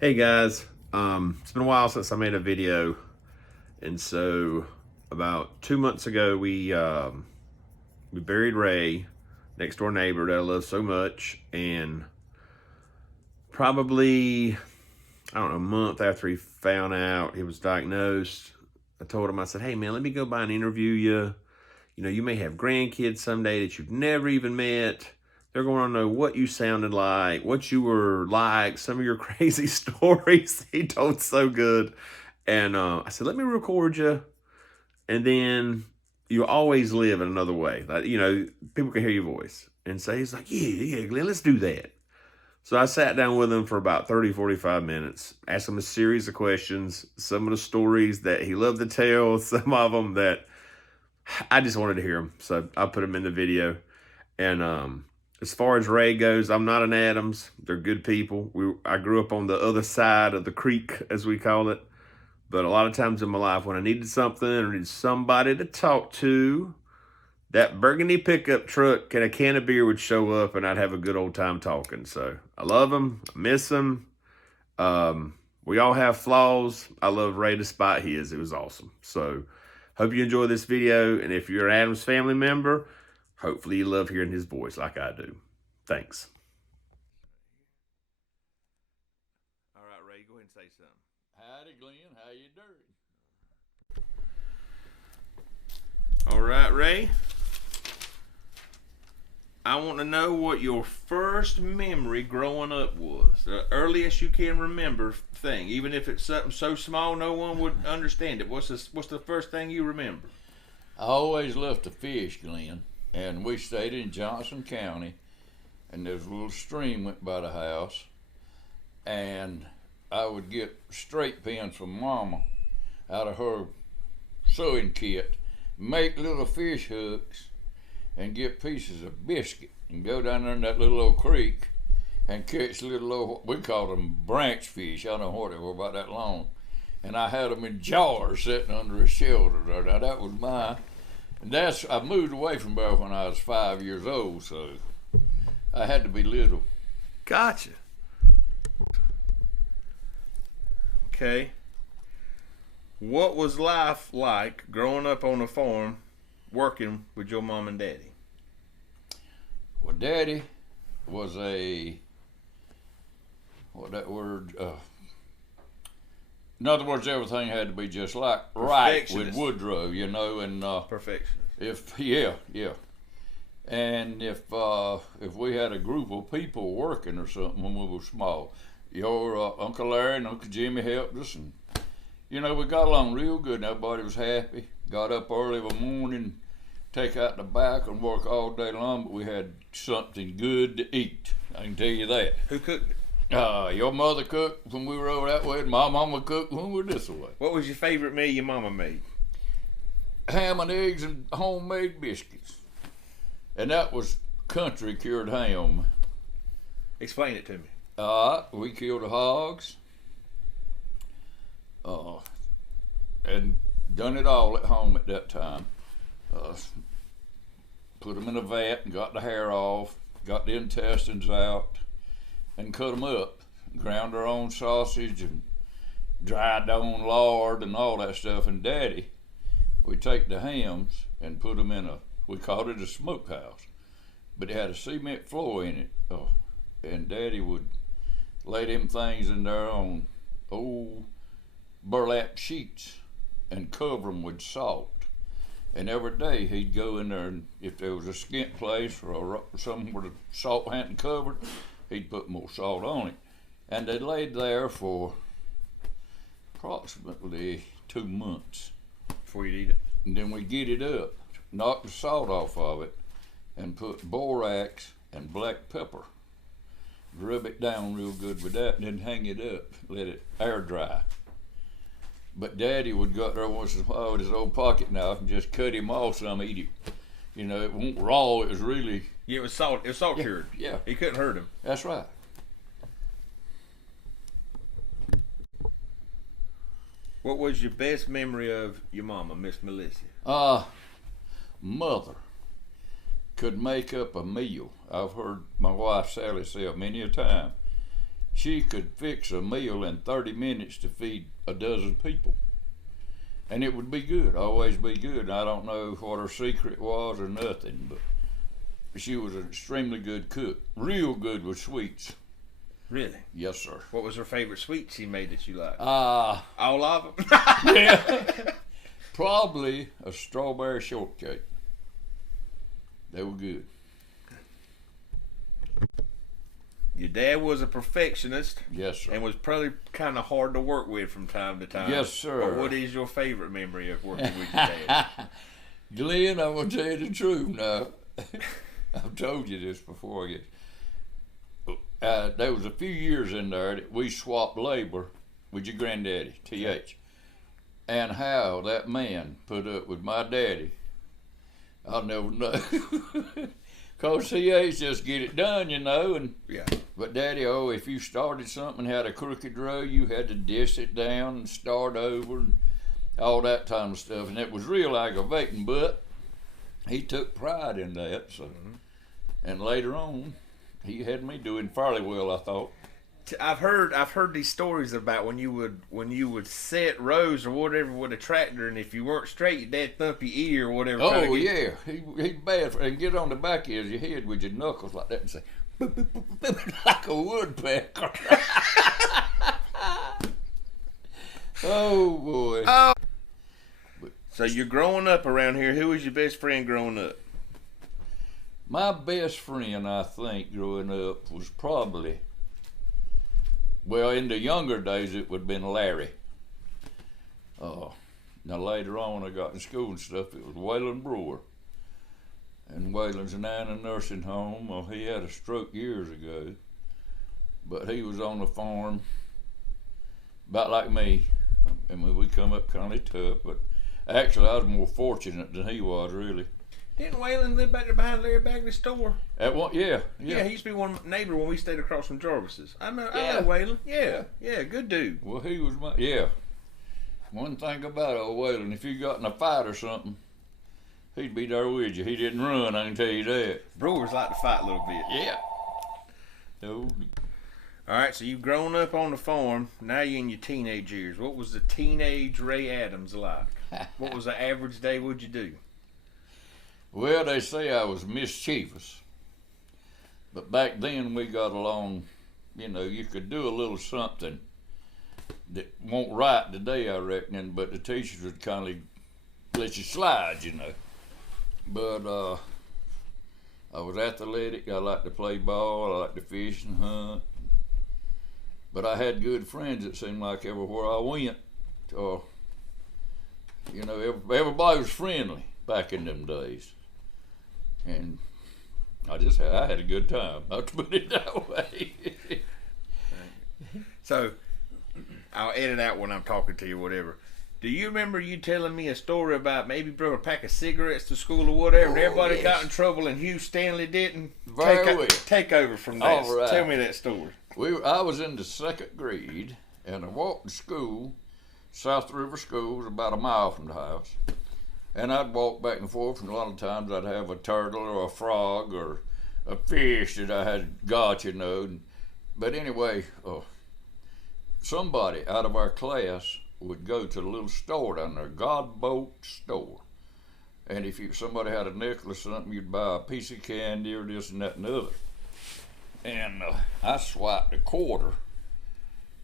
Hey guys, it's been a while since I made a video, and so about 2 months ago we buried Ray, next door neighbor that I love so much, and probably I don't know a month after he found out he was diagnosed, I told him, I said, "Hey man, let me go by and interview you. You know, you may have grandkids someday that you've never even met. They're going to know what you sounded like, what you were like, some of your crazy stories." He told so good. And I said, let me record you. And then you always live in another way. Like, you know, people can hear your voice. And so he's like, yeah, Glenn, let's do that. So I sat down with him for about 30, 45 minutes, asked him a series of questions, some of the stories that he loved to tell, some of them that I just wanted to hear him. So I put him in the video. And as far as Ray goes, I'm not an Adams. They're good people. I grew up on the other side of the creek, as we call it. But a lot of times in my life, when I needed something or needed somebody to talk to, that burgundy pickup truck and a can of beer would show up, and I'd have a good old time talking. So I love him. I miss him. We all have flaws. I love Ray despite his. It was awesome. So hope you enjoy this video. And if you're an Adams family member, hopefully you love hearing his voice like I do. Thanks. All right, Ray, go ahead and say something. Howdy, Glenn. How you doing? All right, Ray. I want to know what your first memory growing up was. The earliest you can remember thing, even if it's something so small no one would understand it. What's the first thing you remember? I always loved to fish, Glenn, and we stayed in Johnson County, and there's a little stream went by the house, and I would get straight pins from Mama out of her sewing kit, make little fish hooks, and get pieces of biscuit and go down there in that little old creek and catch little old, we called them branch fish. I don't know what they were, about that long. And I had them in jars sitting under a shelter there. Now that was mine. And I moved away from there when I was 5 years old, so I had to be little. Gotcha. Okay. What was life like growing up on a farm working with your mom and daddy? Well, Daddy was in other words, everything had to be just like right with Woodrow, you know, and Perfectionist. Yeah. And if we had a group of people working or something when we were small, your Uncle Larry and Uncle Jimmy helped us, and you know, we got along real good and everybody was happy. Got up early in the morning, take out the back and work all day long, but we had something good to eat. I can tell you that. Who cooked it? Your mother cooked when we were over that way, and my mama cooked when we were this way. What was your favorite meal your mama made? Ham and eggs and homemade biscuits. And that was country cured ham. Explain it to me. We killed the hogs. And done it all at home at that time. Put them in a vat and got the hair off, got the intestines out, and cut them up. Ground our own sausage and dried on lard and all that stuff. And Daddy, we take the hams and put them in we called it a smokehouse, but it had a cement floor in it. And Daddy would lay them things in there on old burlap sheets and cover them with salt. And every day he'd go in there, and if there was a skint place or something where the salt hadn't covered, he'd put more salt on it. And they laid there for approximately 2 months. Before you'd eat it? And then we'd get it up, knock the salt off of it, and put borax and black pepper. Rub it down real good with that, and then hang it up, let it air dry. But Daddy would go out there once in a while with his old pocket knife and just cut him off some, eat it. You know, it wasn't raw, it was really... Yeah, it was salt cured. Yeah. He couldn't hurt him. That's right. What was your best memory of your mama, Miss Melissa? Mother could make up a meal. I've heard my wife Sally say it many a time. she could fix a meal in 30 minutes to feed a dozen people. And it would be good, always be good. I don't know what her secret was or nothing, but she was an extremely good cook. Real good with sweets. Really? Yes, sir. What was her favorite sweet she made that you liked? All of them? yeah. Probably a strawberry shortcake. They were good. Your dad was a perfectionist. Yes, sir. And was probably kind of hard to work with from time to time. Yes, sir. But what is your favorite memory of working with your dad? Glenn, I'm going to tell you the truth now. I've told you this before, I guess. There was a few years in there that we swapped labor with your granddaddy, T.H. And how that man put up with my daddy, I'll never know. Because T.H. just get it done, you know. And yeah. But Daddy, if you started something and had a crooked row, you had to dish it down and start over and all that kind of stuff. And it was real aggravating, but he took pride in that. So, And later on, he had me doing fairly well, I thought. I've heard these stories about when you would set rows or whatever with a tractor, and if you weren't straight, your dad thump your ear or whatever. Oh yeah, he's bad and get on the back of your head with your knuckles like that and say, boop, boop, boop, boop, like a woodpecker. Oh boy. Oh. So you're growing up around here. Who was your best friend growing up? My best friend, I think, growing up was probably. Well, in the younger days, it would have been Larry. Now, later on, when I got in school and stuff, it was Waylon Brewer. And Waylon's now in a nursing home. Well, he had a stroke years ago. But he was on the farm, about like me. I mean, we come up kind of tough, but actually, I was more fortunate than he was, really. Didn't Waylon live back there behind Larry Bagley's store? At one, yeah. Yeah, he used to be one neighbor when we stayed across from Jarvis's. I know Waylon. Yeah, good dude. Well, he was one thing about old Waylon, if you got in a fight or something, he'd be there with you. He didn't run, I can tell you that. Brewers like to fight a little bit. Yeah. No. All right, so you've grown up on the farm. Now you're in your teenage years. What was the teenage Ray Adams like? What was the average day? What'd you do? Well, they say I was mischievous. But back then we got along, you know, you could do a little something that won't right today, I reckon, but the teachers would kind of let you slide, you know. But I was athletic. I liked to play ball. I liked to fish and hunt. But I had good friends, it seemed like, everywhere I went. You know, everybody was friendly back in them days. And I had a good time. I'll put it that way. So, I'll edit out when I'm talking to you, whatever. Do you remember you telling me a story about maybe brought a pack of cigarettes to school or whatever, and everybody got in trouble and Hugh Stanley didn't? Take over from that. All right. Tell me that story. I was in the second grade, and I walked to school. South River School was about a mile from the house. And I'd walk back and forth, and a lot of times I'd have a turtle or a frog or a fish that I had got, you know. But anyway, somebody out of our class would go to the little store down there, Godbolt store. And if somebody had a nickel or something, you'd buy a piece of candy or this and that and the other. And I swiped a quarter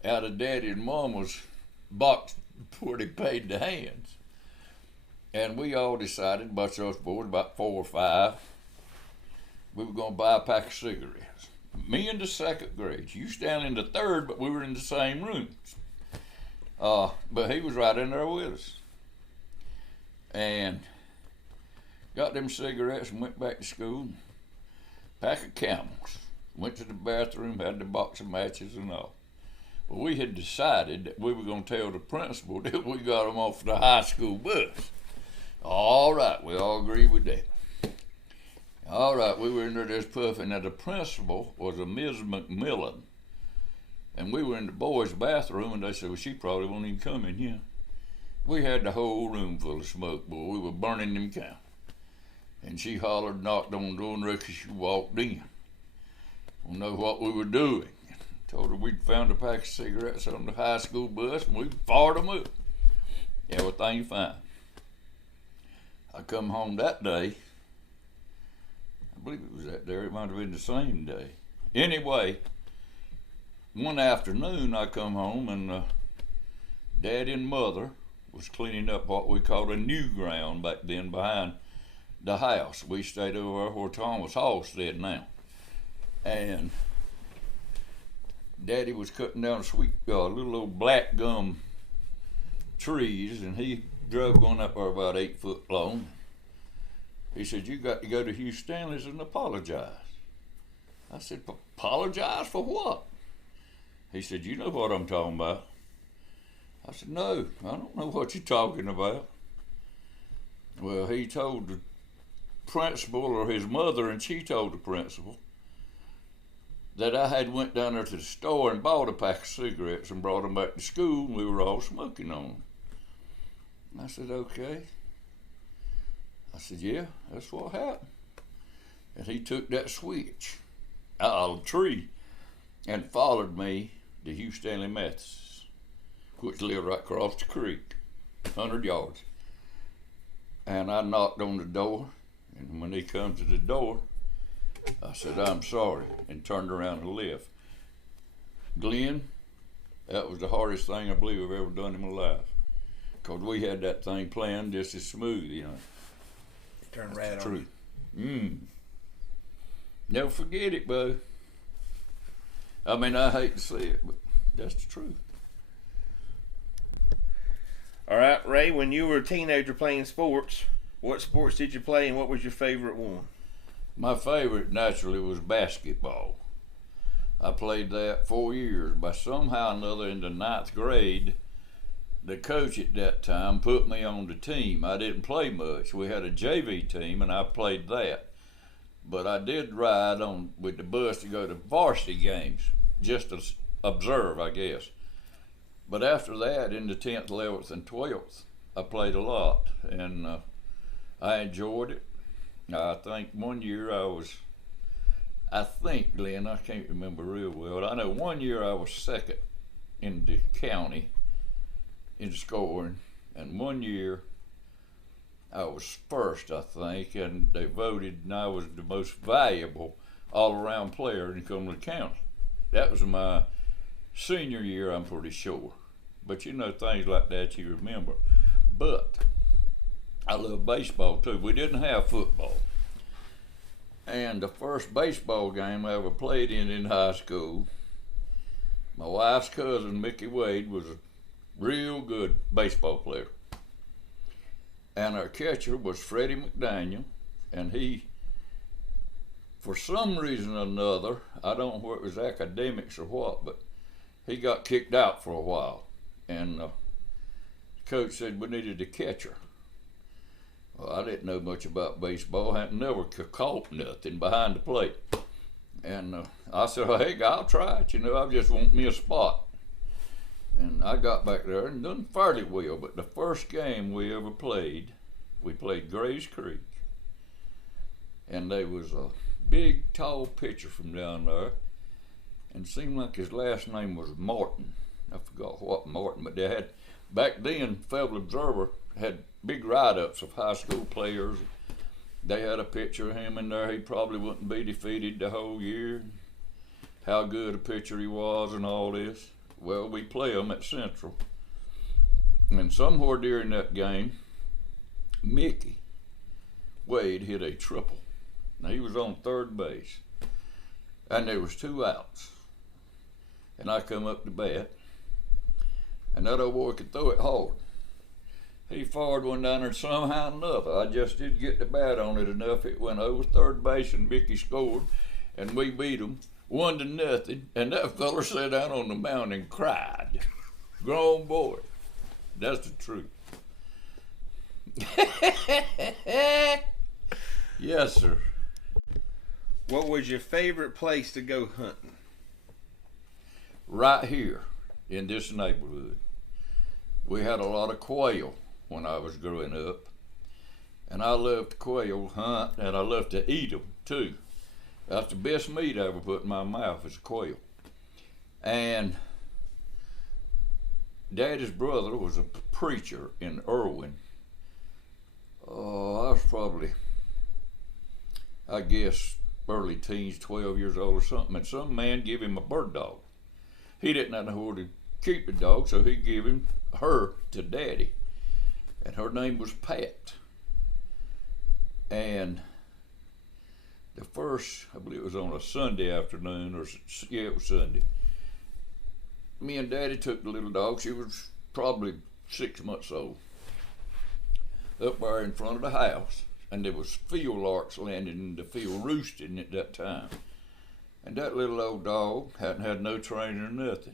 out of Daddy and Mama's box before they paid the hands. And we all decided, a bunch of us boys, about 4 or 5, we were going to buy a pack of cigarettes. Me in the second grade. You Stanley in the third, but we were in the same rooms. But he was right in there with us. And got them cigarettes and went back to school. Pack of Camels. Went to the bathroom, had the box of matches and all. Well, we had decided that we were going to tell the principal that we got them off the high school bus. All right, we all agreed with that. All right, we were in there just puffing. Now, the principal was a Ms. McMillan. And we were in the boys' bathroom, and they said, well, she probably won't even come in here. We had the whole room full of smoke, boy. We were burning them cow. And she hollered, knocked on the door, and reckon she walked in. Don't know what we were doing. Told her we'd found a pack of cigarettes on the high school bus and we fired them up. Everything fine. I come home that day. I believe it was that day. It might have been the same day. Anyway, one afternoon I come home and Daddy and Mother was cleaning up what we called a new ground back then behind the house. We stayed over there where Thomas Halstead now. And Daddy was cutting down little old black gum trees, and he drug one up there about 8 foot long. He said, "You got to go to Hugh Stanley's and apologize." I said, "Apologize for what?" He said, "You know what I'm talking about." I said, "No, I don't know what you're talking about." Well, he told the principal or his mother, and she told the principal that I had went down there to the store and bought a pack of cigarettes and brought them back to school, and we were all smoking on them. And I said, "Okay." I said, "Yeah, that's what happened." And he took that switch out of the tree and followed me to Hugh Stanley Methodist, which lived right across the creek, 100 yards. And I knocked on the door, and when he come to the door, I said, "I'm sorry," and turned around and left. Glenn, that was the hardest thing I believe I've ever done in my life, because we had that thing playing just as smooth, you know. Turn right on. True. Never forget it, bud. I mean, I hate to say it, but that's the truth. All right, Ray, when you were a teenager playing sports, what sports did you play and what was your favorite one? My favorite, naturally, was basketball. I played that 4 years, but somehow or another in the 9th grade, the coach at that time put me on the team. I didn't play much. We had a JV team, and I played that. But I did ride on with the bus to go to varsity games, just to observe, I guess. But after that, in the 10th, 11th, and 12th, I played a lot, and I enjoyed it. I think one year I think, Glenn, I can't remember real well. I know one year I was second in the county in scoring, and one year I was first, I think, and they voted and I was the most valuable all-around player in Cumberland County. That was my senior year, I'm pretty sure. But you know, things like that you remember. But I love baseball too. We didn't have football. And the first baseball game I ever played in high school, my wife's cousin, Mickey Wade, was a real good baseball player. And our catcher was Freddie McDaniel, and he, for some reason or another, I don't know whether it was academics or what, but he got kicked out for a while. And the coach said we needed a catcher. Well, I didn't know much about baseball. I had never caught nothing behind the plate. And I said, "Oh, hey, I'll try it. You know, I just want me a spot." And I got back there and done fairly well. But the first game we ever played, we played Grays Creek. And there was a big, tall pitcher from down there. And it seemed like his last name was Martin. I forgot what Martin, but they had, back then, Fayetteville Observer had big write-ups of high school players. They had a picture of him in there. He probably wouldn't be defeated the whole year. How good a pitcher he was and all this. Well, we play him at Central. And somewhere during that game, Mickey Wade hit a triple. Now, he was on third base. And there was 2 outs. And I come up to bat. And that old boy could throw it hard. He fired one down there somehow or another. I just didn't get the bat on it enough. It went over third base and Mickey scored. And we beat him 1-0. And that fella sat down on the mound and cried. Grown boy. That's the truth. Yes, sir. What was your favorite place to go hunting? Right here in this neighborhood. We had a lot of quail when I was growing up. And I loved to quail hunt, and I loved to eat them too. That's the best meat I ever put in my mouth is a quail. And Daddy's brother was a preacher in Irwin. I was probably, I guess, early teens, 12 years old or something, and some man gave him a bird dog. He didn't know where to keep the dog, so he gave her to Daddy. And her name was Pat. And the first, I believe it was on a Sunday afternoon, it was Sunday. Me and Daddy took the little dog, she was probably 6 months old, up there in front of the house. And there was field larks landing in the field roosting at that time. And that little old dog hadn't had no training or nothing,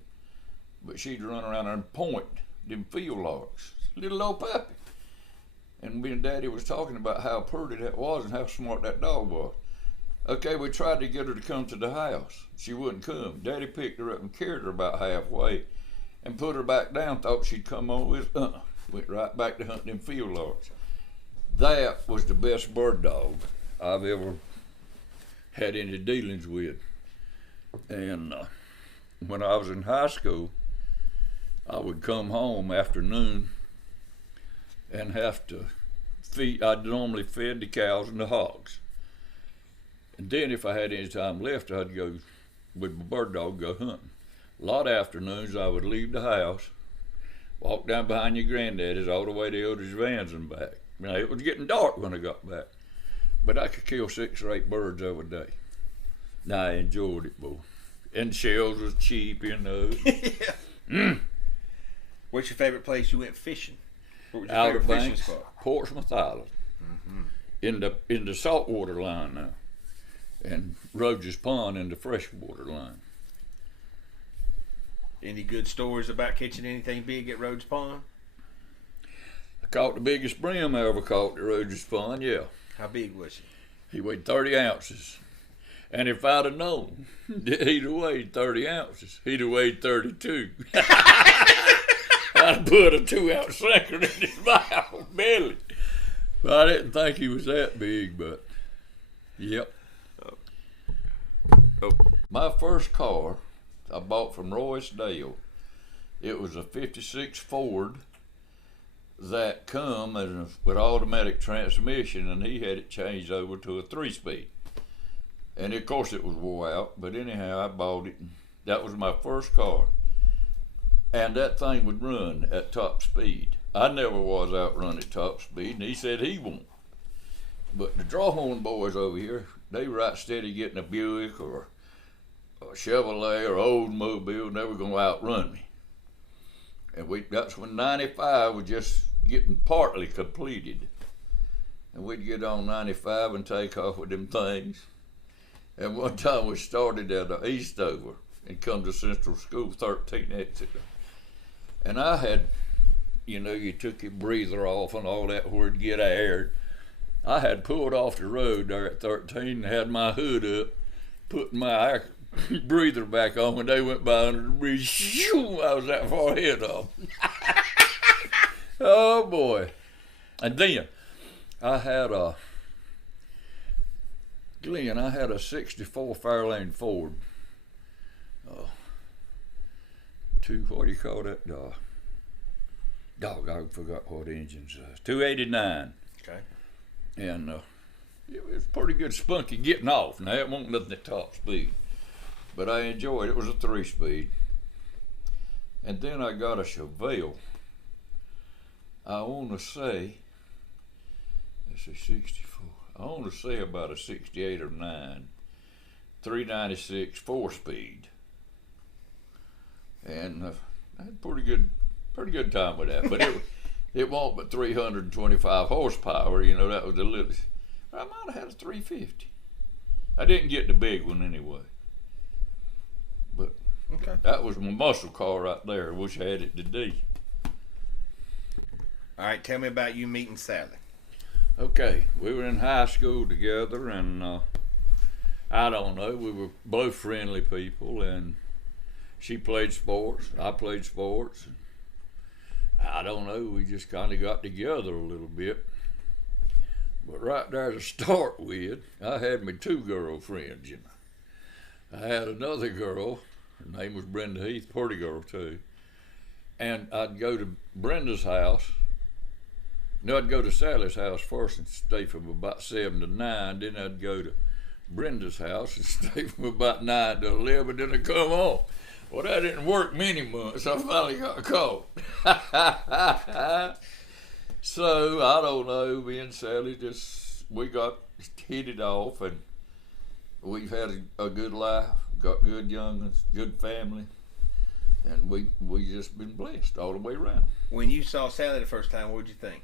but she'd run around and point them field larks, little old puppy. And me and Daddy was talking about how pretty that was and how smart that dog was. Okay, we tried to get her to come to the house. She wouldn't come. Daddy picked her up and carried her about halfway and put her back down, thought she'd come on with us. Went right back to hunting them field larks. That was the best bird dog I've ever had any dealings with. And when I was in high school, I would come home afternoon and have to feed. I'd normally fed the cows and the hogs. And then if I had any time left, I'd go with my bird dog, go hunting. A lot of afternoons I would leave the house, walk down behind your granddaddy's all the way to Eldridge Vans and back. Now, it was getting dark when I got back, but I could kill 6 or 8 birds every day. Now, I enjoyed it, boy. And shells was cheap, you know. Yeah. What's your favorite place you went fishing? What was your Outer favorite fishing Banks, spot? Portsmouth Island, in the saltwater line now, and Rogers Pond in the freshwater line. Any good stories about catching anything big at Rhodes Pond? I caught the biggest brim I ever caught at Rogers Pond, yeah. How big was he? He weighed 30 ounces. And if I'd have known that he'd have weighed 30 ounces, he'd have weighed 32. I'd have put a 2-ounce sucker in his mouth, belly. But I didn't think he was that big, but yep. My first car I bought from Royce Dale. It was a 56 Ford that come with automatic transmission, and he had it changed over to a 3-speed. And of course it was wore out, but anyhow I bought it. That was my first car. And that thing would run at top speed. I never was outrun at top speed, and he said he won't. But the Drawhorn boys over here, they were right steady getting a Buick or a Chevrolet or Oldsmobile, and they were gonna outrun me. And that's when 95 was just getting partly completed. And we'd get on 95 and take off with them things. And one time we started at Eastover and come to Central School, 13 exit. And I had, you took your breather off and all that where it'd get aired. I had pulled off the road there at 13 and had my hood up, put my breather back on when they went by under the bridge. Shoo, I was that far ahead of them. Oh boy. And then I had a 64 Fairlane Ford. What do you call that? Dog, I forgot what engines was. 289. Okay. And it was pretty good spunky getting off. Now, it wasn't nothing at top speed, but I enjoyed it. It was a 3-speed. And then I got a Chevelle. I want to say, it's a 64. I want to say about a 68 or 9, 396 4-speed. And I had a pretty good time with that. But it wasn't but 325 horsepower. That was the little. I might have had a 350. I didn't get the big one anyway. But Okay. that was my muscle car right there. I wish I had it today. All right, tell me about you meeting Sally. Okay, we were in high school together, and I don't know, we were both friendly people, and she played sports, I played sports. I don't know, we just kind of got together a little bit. But right there to start with, I had my 2 girlfriends. I had another girl, Her name was Brenda Heath, pretty girl too. And I'd go to Brenda's house. No, I'd go to Sally's house first and stay from about 7 to 9. Then I'd go to Brenda's house and stay from about 9 to 11. Then I'd come home. Well, that didn't work many months. I finally got caught. So, I don't know, me and Sally we got hit it off, and we've had a good life, got good young'uns, good family, and we just been blessed all the way around. When you saw Sally the first time, what'd you think?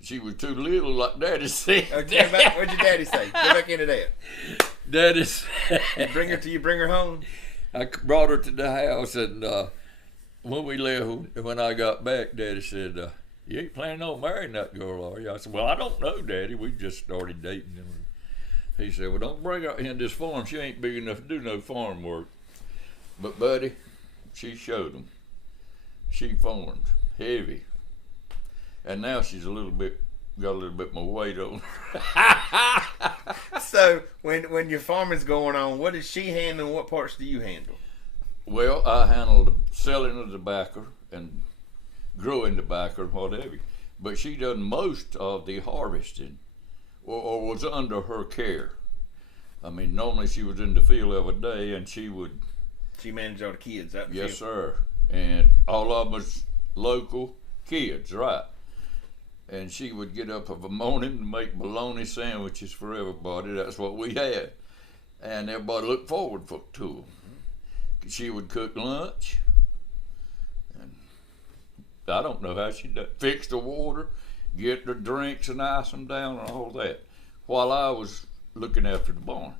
She was too little, like Daddy said. Okay, what'd your daddy say? Go back into that. Daddy said. You bring her home? I brought her to the house, and when we left, when I got back, Daddy said, "You ain't planning on marrying that girl, are you?" I said, "Well, I don't know, Daddy. We just started dating." And he said, "Well, don't bring her in this farm. She ain't big enough to do no farm work." But, buddy, she showed them. She farmed heavy. And now she's got a little bit more weight on her. So, when your farming's going on, what does she handle and what parts do you handle? Well, I handle the selling of tobacco and growing tobacco and whatever. But she done most of the harvesting or was under her care. I mean, normally she was in the field every day, and she managed all the kids out in the yes, field. sir. And all of them was local kids, right? And she would get up of a morning and make bologna sandwiches for everybody. That's what we had. And everybody looked forward to them. She would cook lunch. And I don't know how she did. Fix the water, get the drinks and ice them down and all that, while I was looking after the barns.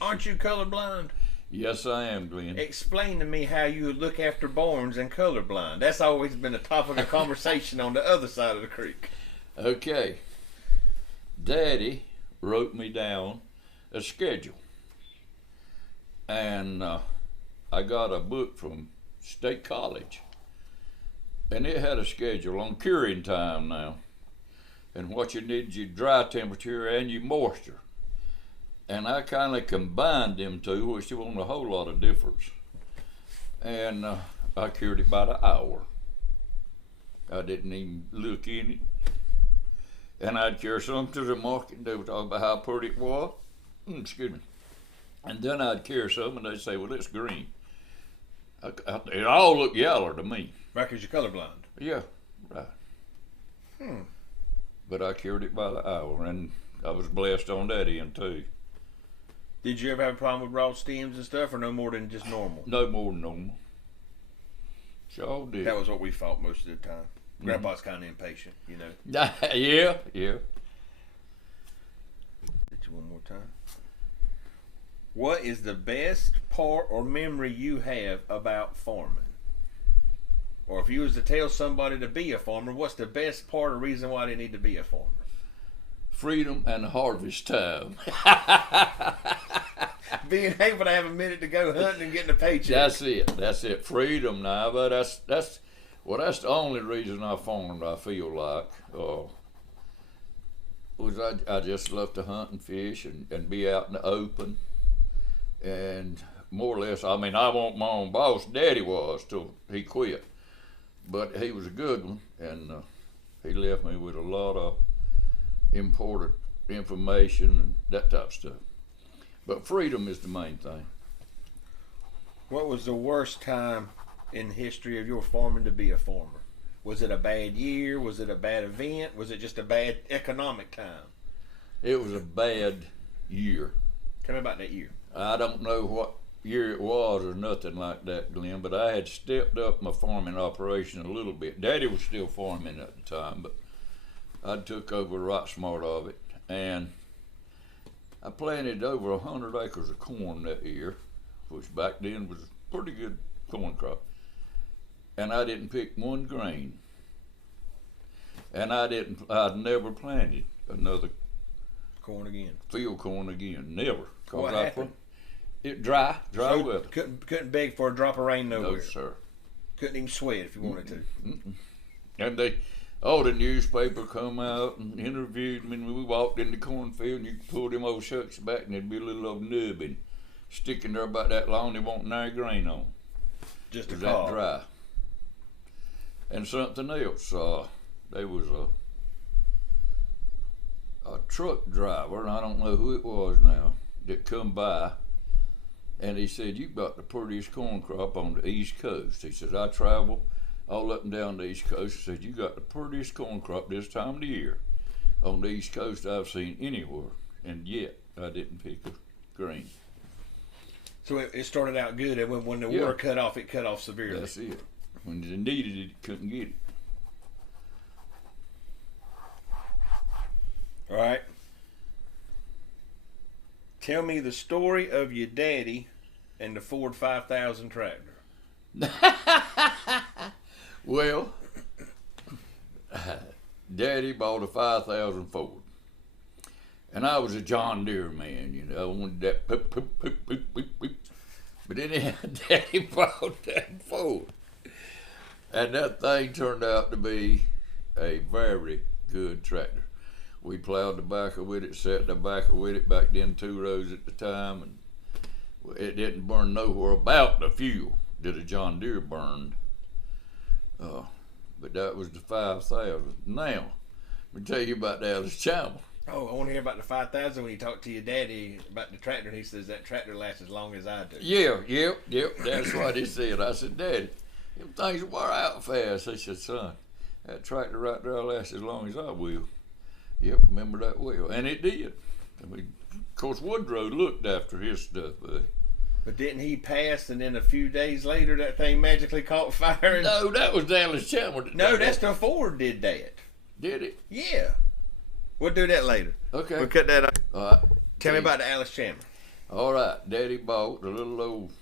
Aren't you colorblind? Yes, I am, Glenn. Explain to me how you look after barns and colorblind. That's always been a topic of conversation on the other side of the creek. Okay. Daddy wrote me down a schedule. And I got a book from State College. And it had a schedule on curing time now. And what you need is your dry temperature and your moisture. And I kind of combined them two, which there wasn't a whole lot of difference. And I cured it by the hour. I didn't even look in it. And I'd carry some to the market, and they would talk about how pretty it was. Excuse me. And then I'd carry some, and they'd say, "Well, it's green." It all looked yellow to me. Right, because you're colorblind. Yeah, right. But I cured it by the hour, and I was blessed on that end, too. Did you ever have a problem with raw stems and stuff, or no more than just normal? No more than normal. Sure did. That was what we fought most of the time. Grandpa's kind of impatient, you know. Yeah. Did you one more time? What is the best part or memory you have about farming? Or if you was to tell somebody to be a farmer, what's the best part or reason why they need to be a farmer? Freedom and harvest time. Being able to have a minute to go hunting and getting a paycheck. That's it. Freedom now, but that's the only reason I farmed, I feel like. Was I just love to hunt and fish and be out in the open. And more or less, I mean, I wasn't my own boss. Daddy was till he quit. But he was a good one, and he left me with a lot of important information and that type of stuff. But freedom is the main thing. What was the worst time in the history of your farming to be a farmer? Was it a bad year? Was it a bad event? Was it just a bad economic time? It was a bad year. Tell me about that year. I don't know what year it was or nothing like that, Glenn, but I had stepped up my farming operation a little bit. Daddy was still farming at the time, but I took over right smart of it, and I planted over 100 acres of corn that year, which back then was a pretty good corn crop. And I didn't pick one grain. And I'd never planted another field corn again, never. What happened? It dry So weather. Couldn't beg for a drop of rain nowhere. No, sir. Couldn't even sweat if you wanted to. And the newspaper come out and interviewed me, and we walked in the cornfield, and you could pull them old shucks back, and there'd be a little old nubbin sticking there about that long, they won't nary grain on. Just a It was that car. dry. And something else, there was a truck driver, and I don't know who it was now, that come by, and he said, "You got the prettiest corn crop on the East Coast." He says, "I travel all up and down the East Coast." He said, "You got the prettiest corn crop this time of the year on the East Coast I've seen anywhere, and yet I didn't pick a grain." So it started out good, and when the Yeah. water cut off, it cut off severely. That's it. When they needed it, couldn't get it. All right. Tell me the story of your daddy and the Ford 5000 tractor. Well, Daddy bought a 5000 Ford. And I was a John Deere man, you know. I wanted that poop, poop, poop, poop, poop, poop. But then Daddy bought that Ford. And that thing turned out to be a very good tractor. We plowed the backer with it, set the backer with it, back then 2 rows at the time, and it didn't burn nowhere about the fuel that a John Deere burned. But that was the 5000. Now, let me tell you about the Alice Chalmers. Oh, I want to hear about the 5000 when you talked to your daddy about the tractor, and he says that tractor lasts as long as I do. Yep. That's what he said. I said, "Daddy, them things wear out fast." He said, "Son, that tractor right there lasts as long as I will." Yep, remember that well. And it did. I mean, of course, Woodrow looked after his stuff, buddy. But didn't he pass, and then a few days later that thing magically caught fire? And... No, that was Dallas Chalmers. No, that's the Ford did that. Did it? Yeah. We'll do that later. Okay. We'll cut that out. All right. Tell me about the Alice Chalmers. All right. Daddy bought a little old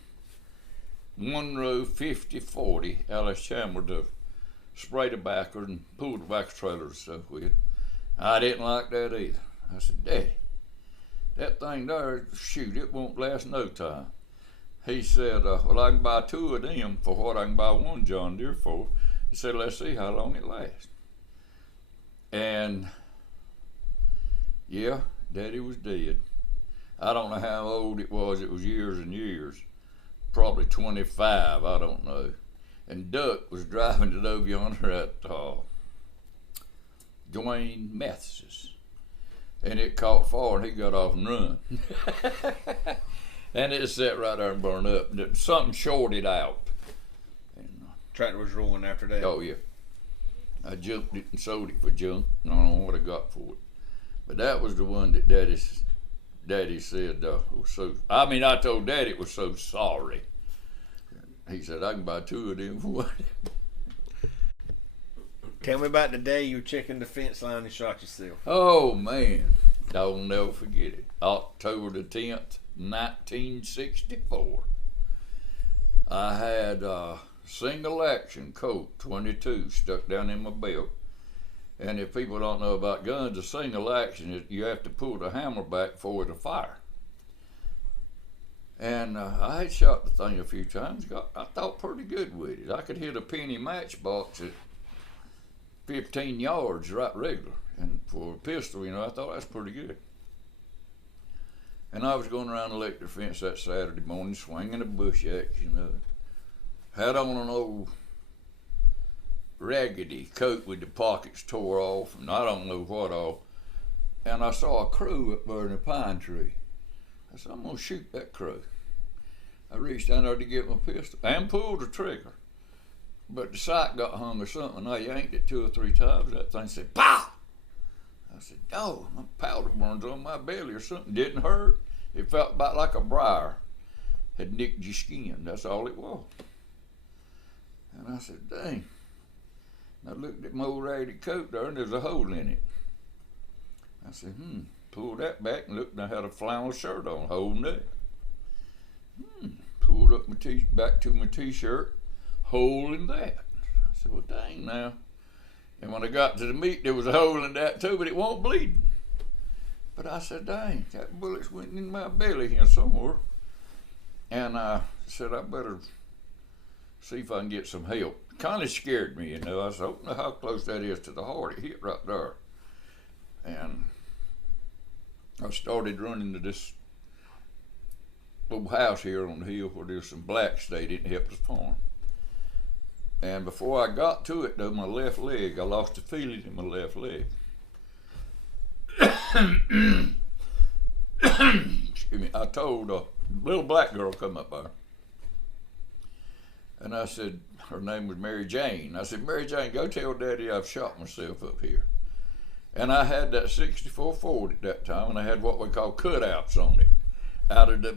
1-row 50-40 Alice Chalmers to spray the backer and pull the backer trailer and stuff with. I didn't like that either. I said, "Daddy, that thing there, shoot, it won't last no time." He said, "Well, I can buy 2 of them for what I can buy 1 John Deere for." He said, "Let's see how long it lasts." And yeah, Daddy was dead. I don't know how old it was. It was years and years. Probably 25, I don't know. And Duck was driving it over yonder at Dwayne Mathes's. And it caught fire, and he got off and run. And it sat right there and burned up. Something shorted out. And, Tractor was rolling after that. oh, yeah. I junked it and sold it for junk. I don't know what I got for it. But that was the one that Daddy said was so. I mean, I told Daddy it was so sorry. He said, "I can buy 2 of them for 1." Tell me about the day you were checking the fence line and shot yourself. Oh man, I'll never forget it. October the 10th, 1964. I had a single action Colt 22 stuck down in my belt. And if people don't know about guns, a single action, you have to pull the hammer back for it to fire. And I had shot the thing a few times. I thought pretty good with it. I could hit a penny matchbox at 15 yards right regular. And for a pistol, you know, I thought that's pretty good. And I was going around the electric fence that Saturday morning swinging a bush axe, you know. Had on an old raggedy coat with the pockets tore off and I don't know what all. And I saw a crow up there in a pine tree. I said, "I'm going to shoot that crow." I reached down there to get my pistol and pulled the trigger. But the sight got hung or something. I yanked it 2 or 3 times. That thing said, "Pow!" I said, "Oh, my powder burns on my belly or something." Didn't hurt. It felt about like a briar had nicked your skin. That's all it was. And I said, "Dang." I looked at my old raggedy coat there and there's a hole in it. I said, Pulled that back and looked and I had a flannel shirt on holding it. Pulled up back to my t-shirt, hole in that. I said, "Well, dang now." And when I got to the meat, there was a hole in that too, but it won't bleed. But I said, "Dang, that bullet's went in my belly here somewhere." And I said, "I better see if I can get some help." Kind of scared me, you know. I said, "I don't know how close that is to the heart." It hit right there. And I started running to this little house here on the hill where there's some blacks stayed in to help us farm. And before I got to it, though, my left leg, I lost the feeling in my left leg. Excuse me. I told a little black girl come up there, and I said, her name was Mary Jane. I said, Mary Jane, go tell Daddy I've shot myself up here. And I had that 64 Ford at that time, and I had what we call cutouts on it, out of the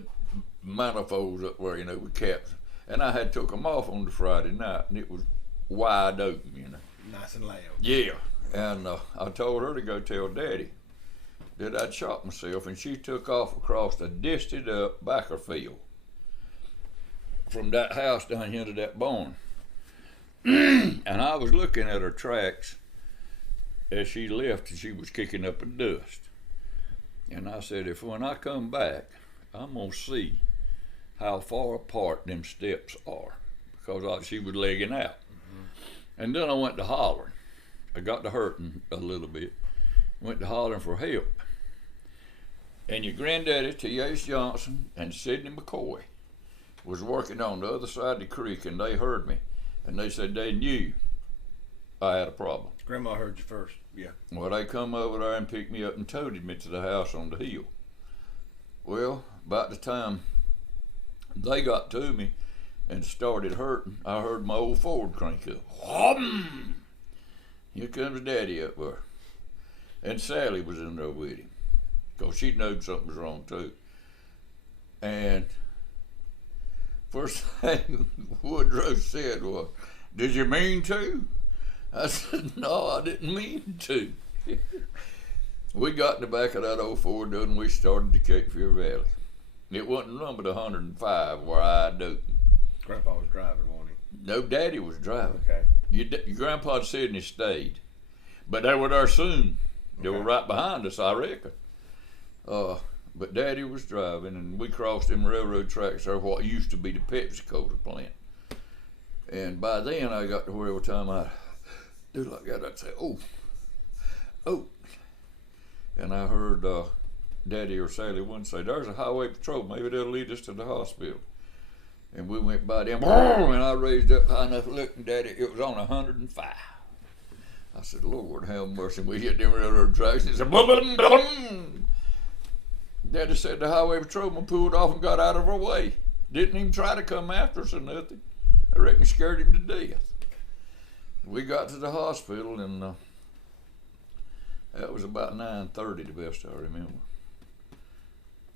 manifolds up where, with caps. And I had took them off on the Friday night, and it was wide open, Nice and loud. Yeah. And I told her to go tell Daddy that I'd shot myself, and she took off across the disted up backer field from that house down here to that barn. And I was looking at her tracks as she left, and she was kicking up a dust. And I said, if when I come back, I'm going to see how far apart them steps are, because she was legging out. Mm-hmm. And then I went to hollering. I got to hurting a little bit. Went to hollering for help. And your granddaddy, T.H. Johnson, and Sidney McCoy was working on the other side of the creek, and they heard me. And they said they knew I had a problem. Grandma heard you first, yeah. Well, they come over there and picked me up and toted me to the house on the hill. Well, about the time they got to me and started hurting, I heard my old Ford crank up. Whom! Here comes Daddy up there. And Sally was in there with him, because she knew something was wrong too. And first thing Woodrow said was, did you mean to? I said, no, I didn't mean to. We got in the back of that old Ford, and we started the Cape Fear Valley. It wasn't run but 105 where I do. Grandpa was driving, wasn't he? No, Daddy was driving. Okay. Your grandpa and Sidney stayed, but they were there soon. They were right behind us, I reckon. But Daddy was driving, and we crossed them railroad tracks there, what used to be the Pepsi-Cola plant. And by then, I got to where every time I do like that, I'd say, oh. And I heard Daddy or Sally one say, there's a highway patrol, maybe they'll lead us to the hospital. And we went by them, and I raised up high enough, looking, Daddy, it was on 105. I said, Lord, have mercy. We hit them railroad tracks, and it said, boom, boom, boom. Daddy said the highway patrolman pulled off and got out of our way. Didn't even try to come after us or nothing. I reckon scared him to death. We got to the hospital, and that was about 9:30, the best I remember.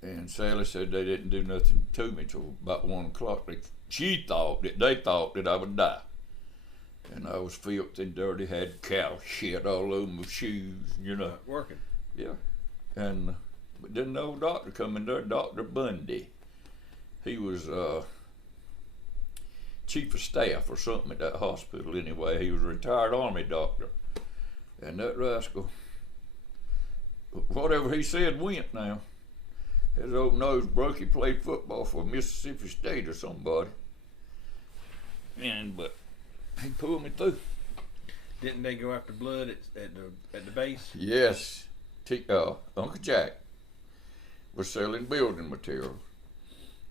And Sally said they didn't do nothing to me till about 1 o'clock. They thought that I would die. And I was filthy and dirty, had cow shit all over my shoes, Working. Yeah. And but then the old doctor come in there, Dr. Bundy. He was chief of staff or something at that hospital anyway. He was a retired Army doctor. And that rascal, whatever he said went now. His old nose broke. He played football for Mississippi State or somebody. But he pulled me through. Didn't they go after blood at the base? Yes. Uncle Jack was selling building material,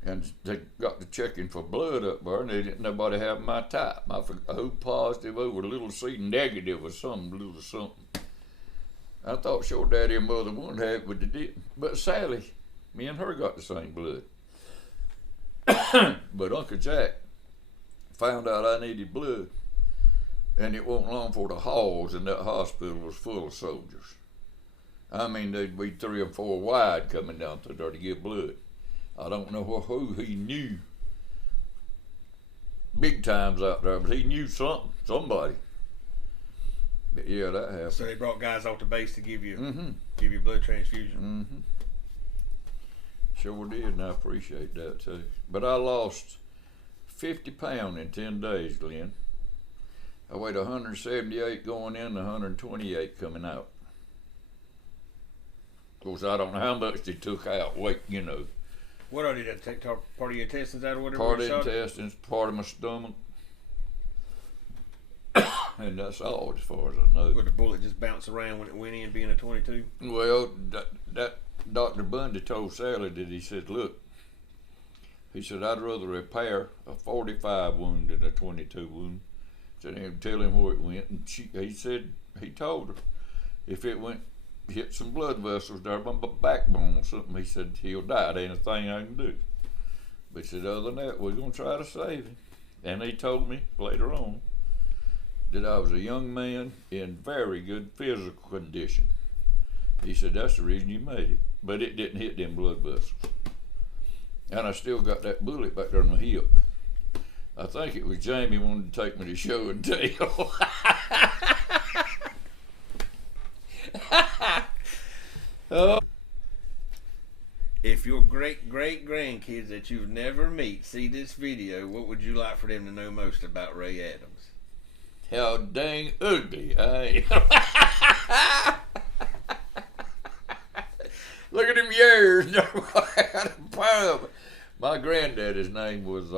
and they got to checking for blood up there, and they didn't nobody have my type. I forgot O positive over a little C negative or some little something. I thought sure Daddy and Mother would have it, but they didn't. But Sally, me and her got the same blood. But Uncle Jack found out I needed blood, and it wasn't long for the halls in that hospital was full of soldiers. I mean, there'd be 3 or 4 wide coming down through there to get blood. I don't know who he knew big times out there, but he knew somebody. But yeah, that happened. So they brought guys off the base to give you Mm-hmm. blood transfusion. Mm-hmm. Sure did, and I appreciate that too. But I lost 50 pounds in 10 days, Glenn. I weighed 178 going in, 128 coming out. Of course, I don't know how much they took out weight, What are they to take part of your intestines out or whatever? Part of the intestines, part of my stomach. And that's all as far as I know. Would the bullet just bounce around when it went in, being a 22? Well, that Dr. Bundy told Sally that he said, look, He said, I'd rather repair a 45 wound than a 22 wound. Said, and tell him where it went. And he said, he told her, if it went, hit some blood vessels there by my backbone or something, he said, he'll die. There ain't a thing I can do. But he said, other than that, we're going to try to save him. And he told me later on that I was a young man in very good physical condition. He said, that's the reason you made it. But it didn't hit them blood vessels. And I still got that bullet back there in my hip. I think it was Jamie wanted to take me to show and tell. Oh. If your great grandkids that you've never meet see this video, what would you like for them to know most about Ray Adams? How dang ugly I am. Look at them years. My granddaddy's name was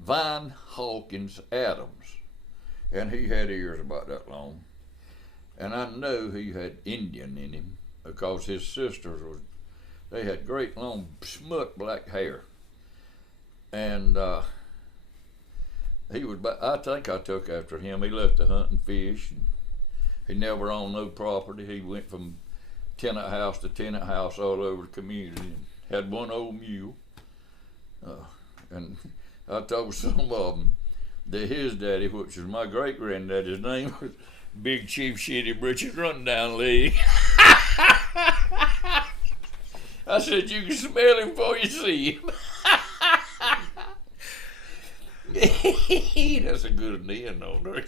Vine Hawkins Adams, and he had ears about that long. And I know he had Indian in him because his sisters they had great long smut black hair. And I think I took after him. He left to hunt and fish. And he never owned no property. He went from tenant house to tenant house all over the community and had one old mule. And I told some of them that his daddy, which was my great granddaddy's name, was Big Chief Shitty Britches Rundown Leg. I said, you can smell him before you see him. That's a good end on there.